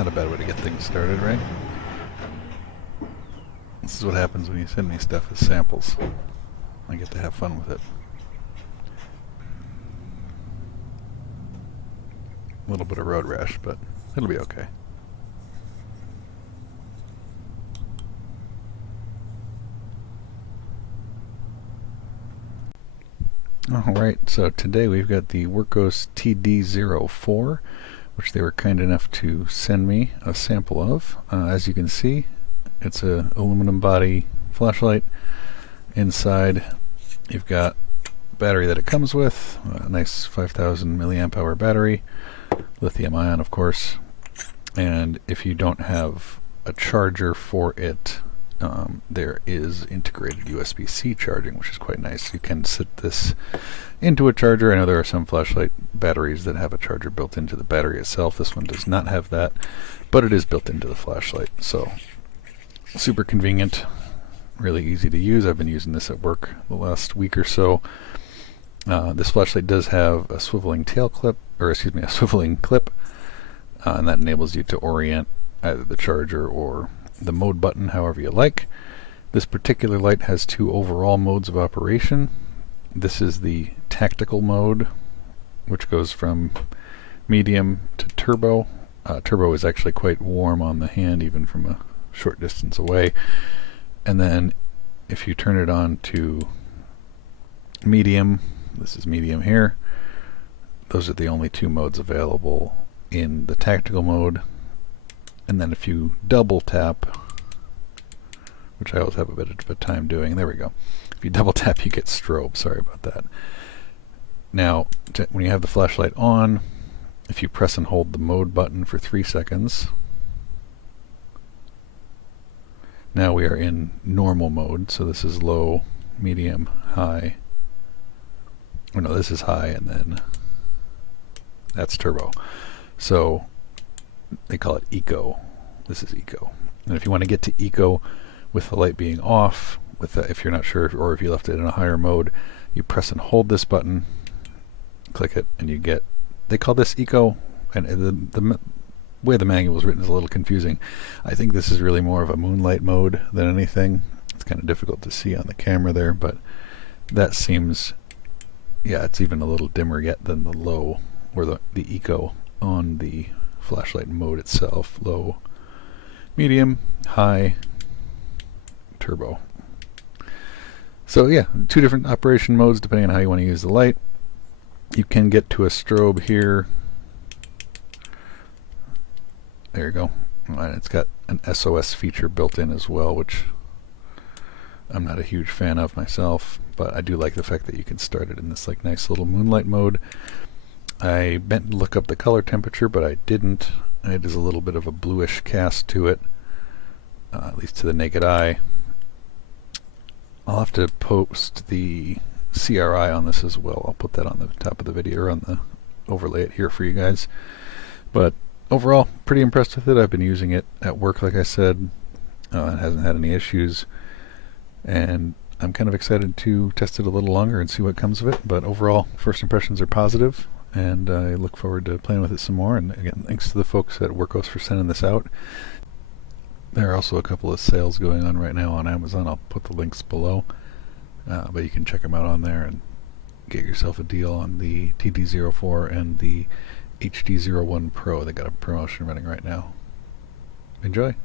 Not a bad way to get things started, right? This is what happens when you send me stuff as samples. I get to have fun with it. A little bit of road rash, but it'll be okay. Alright, so today we've got the Wurkkos TD04, which they were kind enough to send me a sample of. As you can see, it's an aluminum body flashlight. Inside, you've got battery that it comes with, a nice 5,000 milliamp hour battery, lithium ion of course, and if you don't have a charger for it, there is integrated USB-C charging, which is quite nice. You can sit this into a charger. I know there are some flashlight batteries that have a charger built into the battery itself. This one does not have that, but it is built into the flashlight, so super convenient, really easy to use. I've been using this at work the last week or so. This flashlight does have a swiveling tail clip, or excuse me, a swiveling clip, and that enables you to orient either the charger or the mode button however you like. This particular light has two overall modes of operation. This is the tactical mode, which goes from medium to turbo. Turbo is actually quite warm on the hand even from a short distance away. And then if you turn it on to medium, this is medium here, those are the only two modes available in the tactical mode. And then if you double tap, which I always have a bit of a time doing, there we go. If you double tap, you get strobe. Sorry about that. Now, when you have the flashlight on, if you press and hold the mode button for 3 seconds, now we are in normal mode. So this is low, medium, high. Oh no, this is high, and then that's turbo. So they call it eco. This is eco. And if you want to get to eco with the light being off, if you're not sure, or if you left it in a higher mode, you press and hold this button, click it, and you get, they call this eco, and the way the manual is written is a little confusing. I think this is really more of a moonlight mode than anything. It's kind of difficult to see on the camera there, but that seems, yeah, it's even a little dimmer yet than the low, or the eco on the flashlight mode itself. Low, medium, high, turbo. So yeah, two different operation modes depending on how you want to use the light. You can get to a strobe here. There you go. And it's got an SOS feature built in as well, which I'm not a huge fan of myself, but I do like the fact that you can start it in this like nice little moonlight mode. I meant to look up the color temperature, but I didn't. It is a little bit of a bluish cast to it, at least to the naked eye. I'll have to post the CRI on this as well. I'll put that on the top of the video, or on the overlay it here for you guys. But overall, pretty impressed with it. I've been using it at work, like I said. It hasn't had any issues, and I'm kind of excited to test it a little longer and see what comes of it. But overall, first impressions are positive, and I look forward to playing with it some more. And again, thanks to the folks at Wurkkos for sending this out. There are also a couple of sales going on right now on Amazon. I'll put the links below, but you can check them out on there and get yourself a deal on the TD04 and the HD01 Pro. They got a promotion running right now. Enjoy.